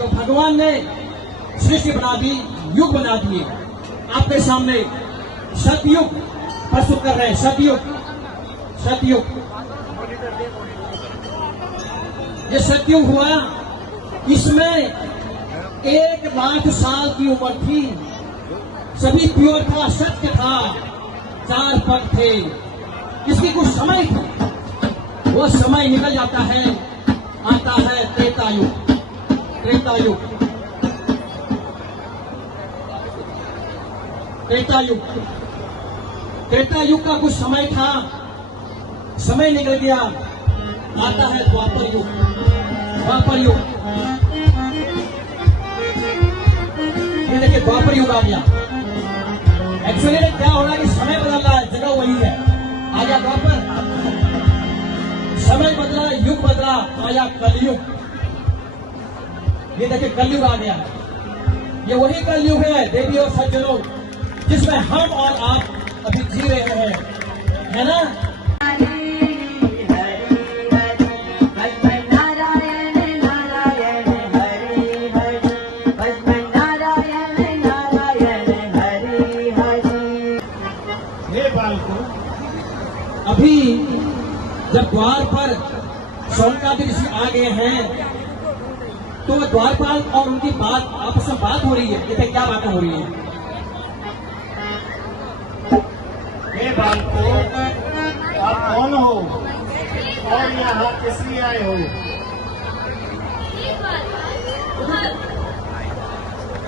तो भगवान ने सृष्टि बना दी, युग बना दिए। आपके सामने सतयुग प्रस्तुत कर रहे हैं। सतयुग ये सतयुग हुआ, इसमें 1,00,000 साल की उम्र थी, सभी प्योर था, सत्य था, 4 पग थे, इसकी कुछ समय थी। वो समय निकल जाता है, आता है त्रेतायुग। त्रेतायुग का कुछ समय था, समय निकल गया, आता है द्वापर युग। ये देखिए द्वापर युग आ गया। एक्चुअली क्या हो रहा है कि समय बदल रहा है, जगह वही है। आ गया द्वापर, समय बदला, युग बदला, आया कलयुग। ये देखिए कलयुग आ गया। ये वही कलयुग है देवी और सज्जनों, जिसमें हम और आप अभी जी रहे हैं, है ना। अभी जब द्वार पर शौनकादि ऋषि आ गए हैं, तो द्वारपाल और उनकी बात आपस में बात हो रही है। देखिए क्या बातें हो रही है। हे बालको, आप कौन हो और यहाँ किस लिए आए हो?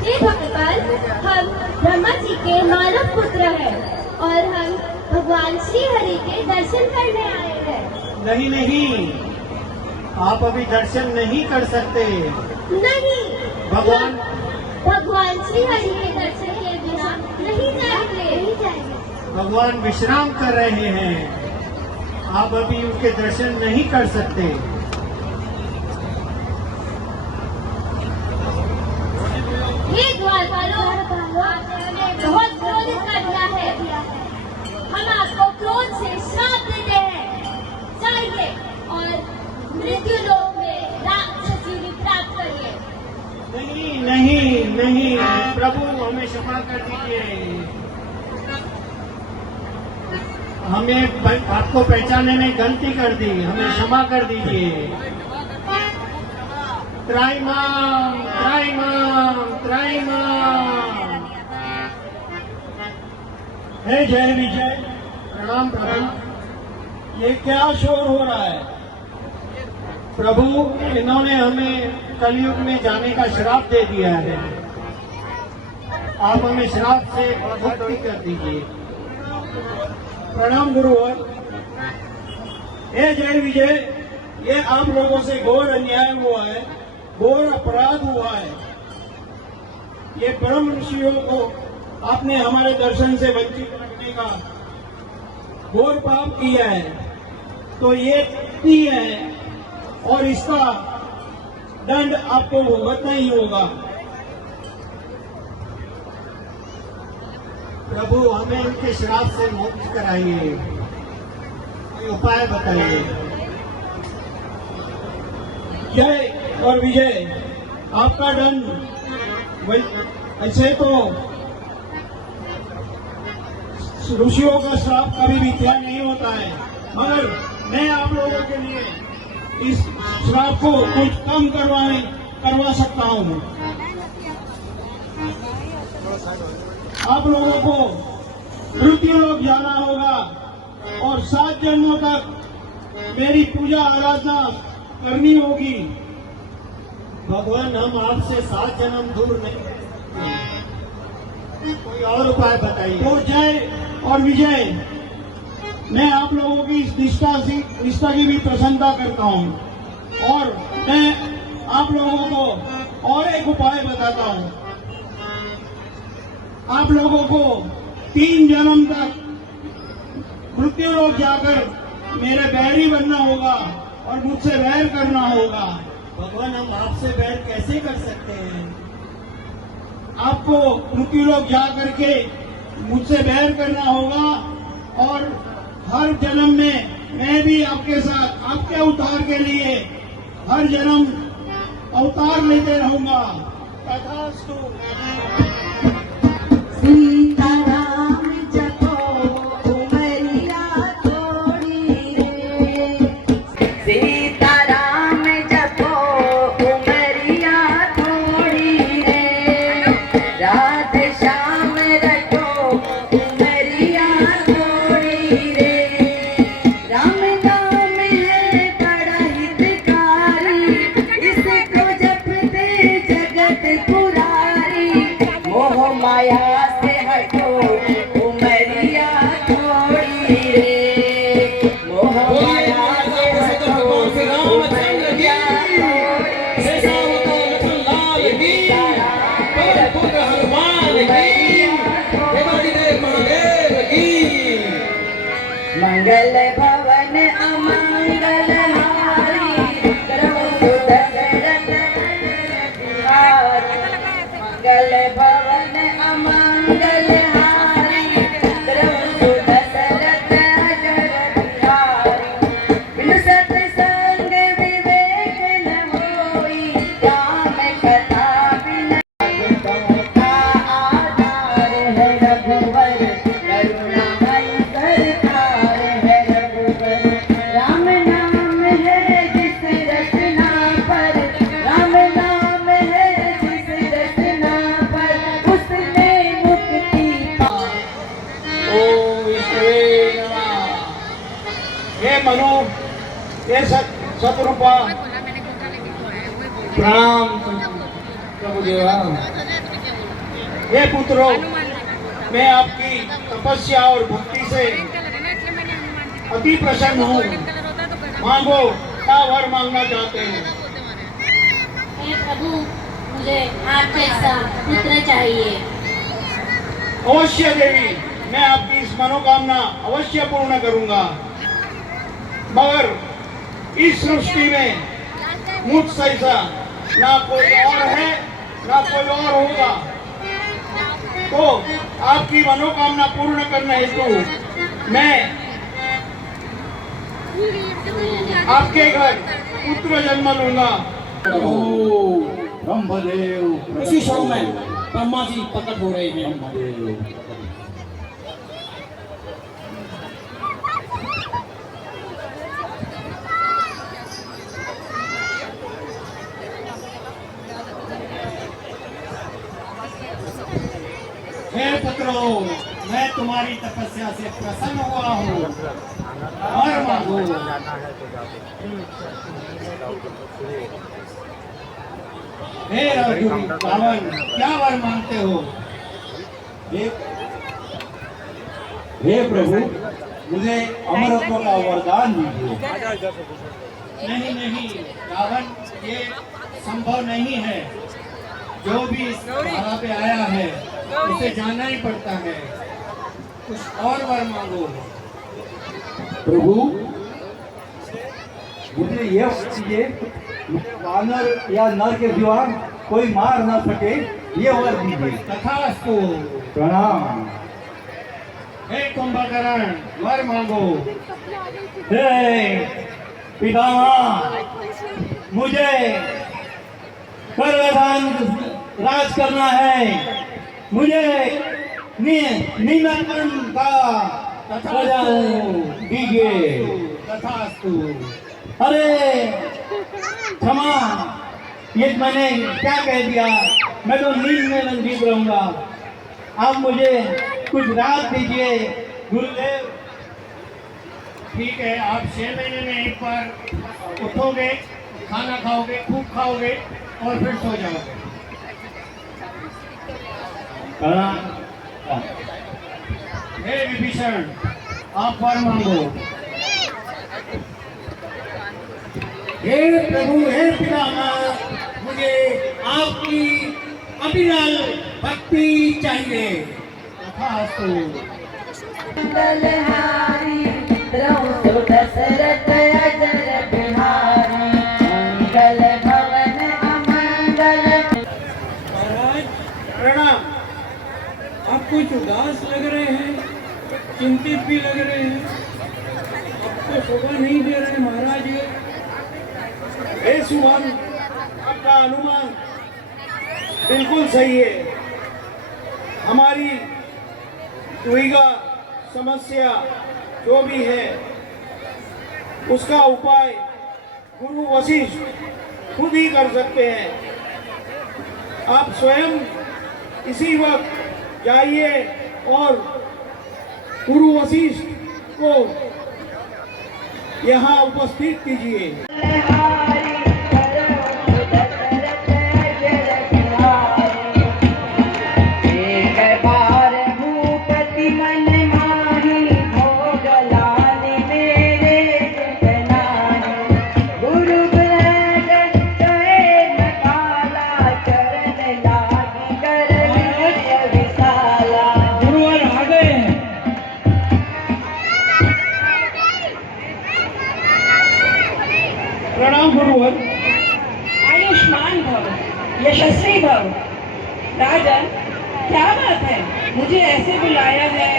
हे भगवान, हम ब्रह्मा जी के मानव पुत्र हैं और हम भगवान श्री हरि के दर्शन करने आए हैं। नहीं, आप अभी दर्शन नहीं कर सकते। नहीं, भगवान श्री हरि के दर्शन के बिना नहीं जाएंगे। भगवान विश्राम कर रहे हैं, आप अभी उनके दर्शन नहीं कर सकते। ये द्वारपालों, आपने हमें बहुत क्रोधित कर दिया है। हम आपको क्रोध से श्राप देते हैं, जाइए और मृत्यु लोक में राक्षसी भी प्राप्त करिए। नहीं, प्रभु हमें क्षमा कर दीजिए। हमें आपको पहचानने में गलती कर दी, हमें क्षमा कर दीजिए। त्राहिमाम। हे जय विजय, प्रणाम प्रभु। ये क्या शोर हो रहा है? प्रभु, इन्होंने हमें कलयुग में जाने का श्राप दे दिया है, आप हमें श्राप से मुक्ति कर दीजिए। प्रणाम गुरुवर। हे जय विजय, ये आप लोगों से घोर अन्याय हुआ है, घोर अपराध हुआ है। ये ब्रह्म ऋषियों को आपने हमारे दर्शन से वंचित रखने का घोर पाप किया है, तो ये की है और इसका दंड आपको भुगतना ही होगा। प्रभु, हमें इनके श्राप से मुक्त कराइए, कोई उपाय बताइए। जय और विजय, आपका दंड ऐसे तो ऋषियों का श्राप कभी भी त्याग नहीं होता है, मगर मैं आप लोगों के लिए इस श्राप को कुछ कम करवा सकता हूँ। आप लोगों को मृत्यु लोक जाना होगा और 7 जन्मों तक मेरी पूजा आराधना करनी होगी। भगवान, हम आपसे 7 जन्म दूर नहीं, कोई और उपाय बताइए। तो जय और विजय, मैं आप लोगों की इस निष्ठा की भी प्रशंसा करता हूँ और मैं आप लोगों को और एक उपाय बताता हूँ। आप लोगों को 3 जन्म तक मृत्यु लोक जाकर मेरे बैरी बनना होगा और मुझसे वैर करना होगा। भगवान, हम आपसे बैर कैसे कर सकते हैं? आपको मृत्यु लोक जा करके मुझसे बैर करना होगा और हर जन्म में मैं भी आपके साथ आपके उद्धार के लिए हर जन्म अवतार लेते रहूंगा। तथास्तु। सीताराम जपो उमरिया थोड़ी रे, सीताराम जपो उमरिया थोड़ी रे, राधे श्याम रटो उमरिया थोड़ी रे, राम नाम है बड़ा हितकारी, इसको जपते जगत पुरारी, मोह माया से हटो उमरिया थोड़ी रे, मोह माया से हटो उमरिया मंगल भवन अमंगल हारी, प्रभु दशरथ बिहारी, मंगल भवन अमंगल हारी, प्रभु दशरथ बिहारी, बिनु सत्संग विवेक न होई, राम कथा बिनु का आधार है रघुवर, करुणामय सरकार है रघुवर, राम नाम है जिस रचना पर, राम नाम है जिस रचना पर, उसने मुक्ति पा। ओम विष्णुवे नमः। हे मनु, हे सतरूपा, प्रणाम प्रभु देवा। हे पुत्रों, मैं आपकी तपस्या और भक्ति से अति प्रसन्न हूँ। मांगो, क्या वर मांगना चाहते हैं? हे प्रभु, मुझे आप जैसा पुत्र चाहिए। अवश्य देवी, मैं आपकी इस मनोकामना अवश्य पूर्ण करूंगा। मगर इस सृष्टि में मुझ जैसा ना कोई और है, ना कोई और होगा। तो आपकी मनोकामना पूर्ण करने हेतु मैं आपके घर पुत्र जन्म लूंगा। ब्रह्मदेव उसी क्षण में ब्रह्मा जी प्रकट हो रहे हैं। हे पुत्रों, मैं तुम्हारी तपस्या से प्रसन्न हुआ हूँ। वर मांगो। हे रावण, क्या वर मांगते हो? हे प्रभु, मुझे अमरत्व का वरदान दीजिए। नहीं नहीं रावण, ये संभव नहीं है। जो भी इस धारा पे आया है उसे जाना ही पड़ता है। कुछ और वर मांगो। प्रभु, मुझे ये दीजिए, वानर या नर के सिवा कोई मार ना सके, ये वर दीजिए। तथास्तु। प्रणाम। हे कुंभकर्ण, वर मांगो। हे पितामह, मुझे कर्णधान राज करना है। मुझे नीलकंठ का राजा दीजिए। तथास्तु। अरे क्षमा, ये मैंने क्या कह दिया? मैं तो नींद में रंजीत रहूंगा। आप मुझे कुछ रात दीजिए गुरुदेव। ठीक है, आप 6 महीने में एक बार उठोगे, खाना खाओगे, खूब खाओगे और फिर सो जाओगे। हे विभीषण, आप वर मांगो। हे प्रभु, हे पितामह, मुझे आपकी अविरल भक्ति चाहिए। तथास्तु। मंगलहारी, प्रभु दशरथ अजर बिहारी, मंगल भवन अमंगल। प्रणाम। आप कुछ उदास लग रहे हैं, चिंतित भी लग रहे हैं। आपको शोभा नहीं दे रहे महाराज। हे सुमन, आप आपका अनुमान बिल्कुल सही है। हमारी दुविधा समस्या जो भी है उसका उपाय गुरु वशिष्ठ खुद ही कर सकते हैं। आप स्वयं इसी वक्त जाइए और गुरु वशिष्ठ को यहाँ उपस्थित कीजिए। प्रणाम गुरुवर। आयुष्मान भव, यशस्वी भव। राजन, क्या बात है, मुझे ऐसे बुलाया है?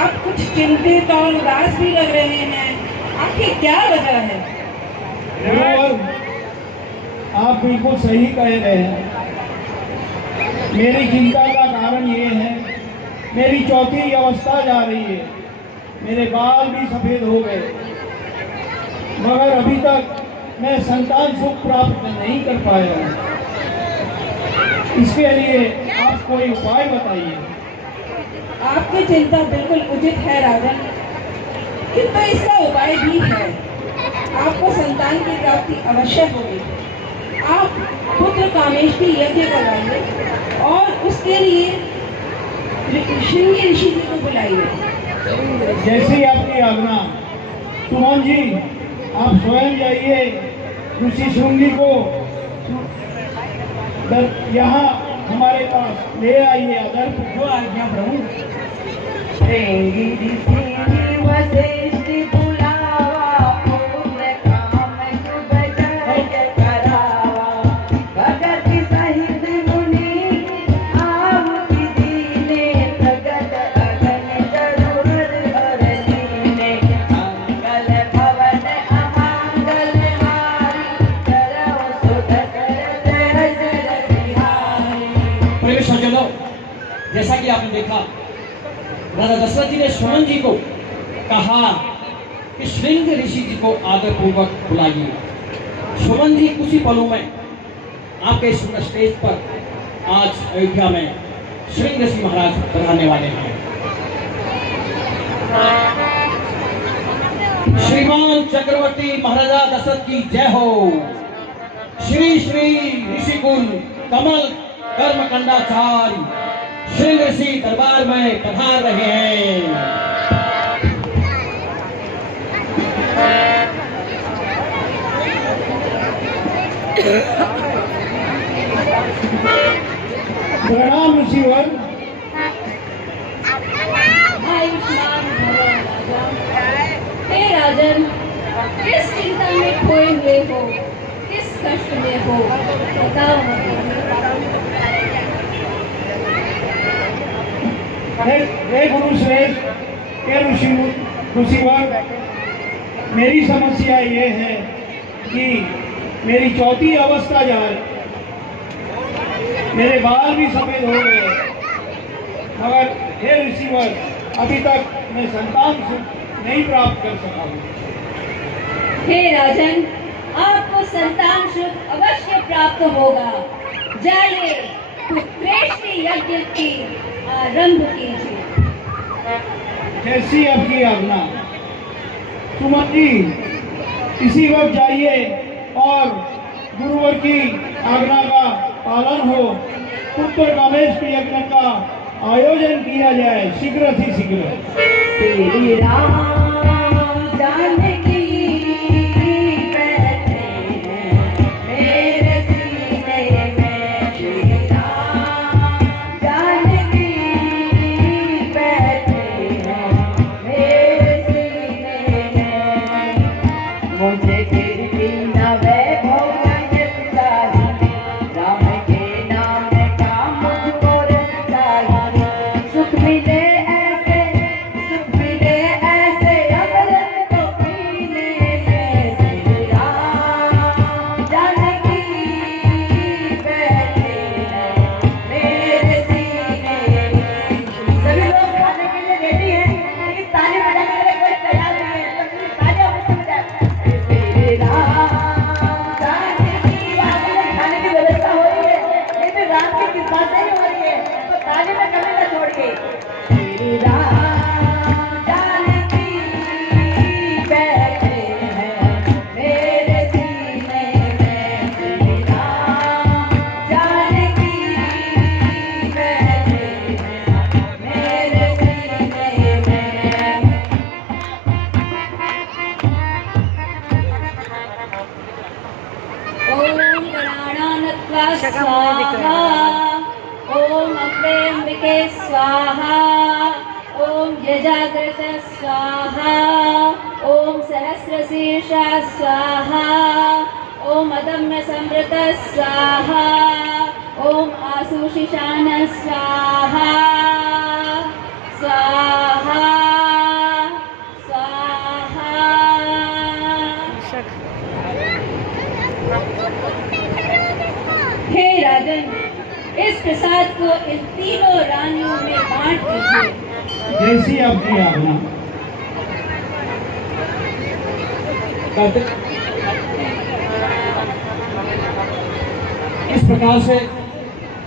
आप कुछ चिंतित और उदास भी लग रहे हैं। आखिर क्या वजह है? गुरुवर, आप बिल्कुल सही कह रहे हैं। मेरी चिंता का कारण ये है, मेरी चौथी अवस्था जा रही है। मेरे बाल भी सफेद हो गए, मगर अभी तक मैं संतान सुख प्राप्त नहीं कर पाया हूँ। इसके लिए आप कोई उपाय बताइए। आपकी चिंता बिल्कुल उचित है राजन, किंतु इसका उपाय भी है। आपको संतान की प्राप्ति अवश्य होगी। आप पुत्र कामेश की यज्ञ करवाइए और उसके लिए श्रृंगी ऋषि जी को बुलाइए। जैसी आपकी आज्ञा। सुमन जी, आप स्वयं जाइए, ऋषि श्रृंगी को यहाँ हमारे पास ले आइए। अगर जो आज्ञा प्रभु। श्रृंगी ऋषि वशिष्ठ बुलावा, पूर्ण काम शुभ जय करावा। भगत सहित मुनि आहुति दीने, प्रगट अगन जरूर हर लीने। मंगल भवन अमंगल हारी, करौ सुत कर जय जय बिहारी। प्रिय सज्जनों, जैसा कि आपने देखा, राजा दशरथ जी ने सुमन जी को कहा कि श्रृंग ऋषि जी को आदर पूर्वक बुलाइए। सुमन जी कुछ ही पलों में आपके इस स्टेज पर आज अयोध्या में श्रृंग ऋषि महाराज पधारने वाले हैं। श्रीमान चक्रवर्ती महाराजा दशरथ की जय हो। श्री श्री ऋषिकुल कमल कर्मकांडाचार्य श्रृंग ऋषि दरबार में पधार रहे हैं। प्रणाम ऋषिवर। आयुष्मान भव राजा। हे राजन, किस चिंता में खोए हुए हो, किस कष्ट में हो, बताओ हे गुरु श्रेष्ठ, हे ऋषिवर, मेरी समस्या ये है कि मेरी चौथी अवस्था जा रही, मेरे बाल भी सफेद हो गए, मगर हे ऋषिवर, अभी तक मैं संतान सुख नहीं प्राप्त कर सका हूँ। हे राजन, आपको संतान सुख अवश्य प्राप्त होगा। जाइए, पुत्रेष्टि यज्ञ की आरंभ कीजिए। जैसी आपकी आज्ञा। सुमन जी, इसी वक्त जाइए और गुरुवर की आज्ञा का पालन हो, पुत्र कामेश के यज्ञ का आयोजन किया जाए शीघ्र से शीघ्र। श्री राम जानकी बैठे हैं मेरे सीने में। श्री राम जानकी बैठे हैं मेरे सीने में। मुझे कीर्ति न वैभव न यश चाहिए, राम के नाम का मुझको रस चाहिए। सुख मिले ऐसे, सुख मिले ऐसे, अंबिका स्वाहा, ओम अम्बे अंबिके स्वाहा, ओम यजाग्रत स्वाहा, ओम सहस्रशीर्षा स्वाहा, ओम अदम्य समृत स्वाहा, ओम आशुशिशान स्वाहा, स्वाहा स्वाहा। हे राजन, इस प्रसाद को इन तीनों रानियों में बांट दीजिए। जैसी आपकी आज्ञा। इस प्रकार से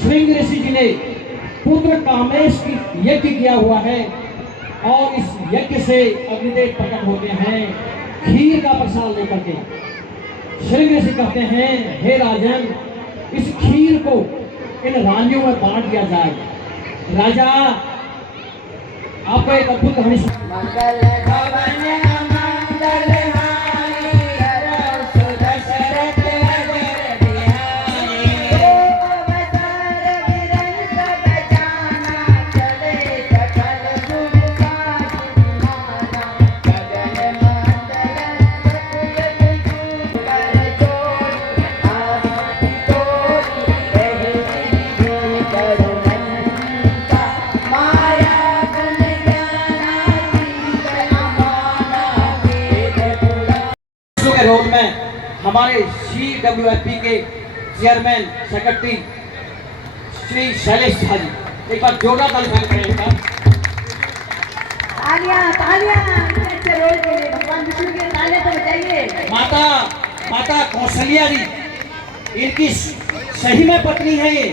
श्रृंग ऋषि जी ने पुत्र कामेश की यज्ञ किया हुआ है और इस यज्ञ से अग्निदेव प्रकट होते हैं खीर का प्रसाद लेकर के। श्रृंग ऋषि कहते हैं, हे राजन, इस खीर को इन रानियों में बांट दिया जाए। राजा, आपको एक अद्भुत कहानी मंगल भवन मंगल हारी, हर सुदशरथ अजर बिहारी। अवतार विरंच बजाना, चले सकल गुण साधना। गगन मंडल चतुर कर जोड़ी, आदि तोड़ी रहे सिद्धि करुणंता। माया गुण ज्ञानातीत अमाना, वेद पुराण। के रोल में हमारे CWFP के चेयरमैन सेक्रेटरी श्री शैलेश झा जी, एक बार जोरदार तालियां करें। तालियां तालियां इतने अच्छे रोल के लिए भगवान विष्णु के तालियां तो बजाइए। माता कौशल्या जी, इनकी सही में पत्नी है, ये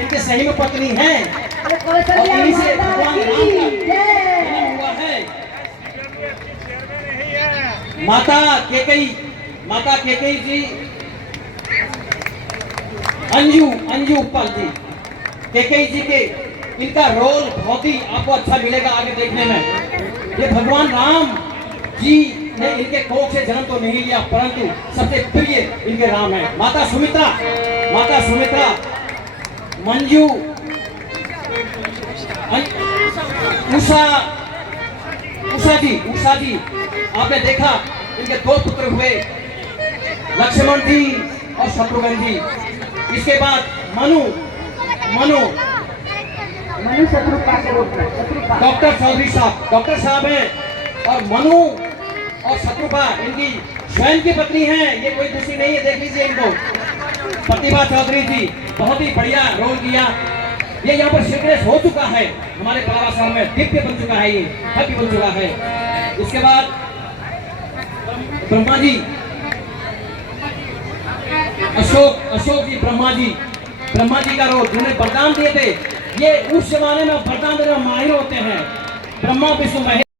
इनके सही में पत्नी है अरे और कौशल्या इन्हीं से माता भगवान राम की का जय। जन्म हुआ है। माता केकई जी, अंजू उपल जी, केकई जी के इनका रोल बहुत ही आपको अच्छा मिलेगा आगे देखने में। ये भगवान राम जी ने इनके कोख से जन्म तो नहीं लिया, परंतु सबसे प्रिय इनके राम है। माता सुमित्रा, मंजू, उषा जी, आपने देखा इनके दो पुत्र हुए, लक्ष्मण जी और शत्रुघ्न जी। इसके बाद मनु शत्रुपा के रूप में शत्रुपा। डॉक्टर साहब हैं और मनु और शत्रुपा इनकी स्वयं की पत्नी है। ये कोई दूसरी नहीं है, देख लीजिए इनको। प्रतिभा चौधरी जी, बहुत ही बढ़िया रोल किया। ये यहाँ पर श्रीकृष्ण हो चुका है, हमारे कलावा शहर में दिव्य बन चुका है, ये भव्य बन चुका है। इसके बाद ब्रह्मा जी, अशोक जी, ब्रह्मा जी का रोल, जिन्हें वरदान दिए थे। ये उस जमाने में वरदान देने में माहिर होते हैं। ब्रह्मा विष्णु महेश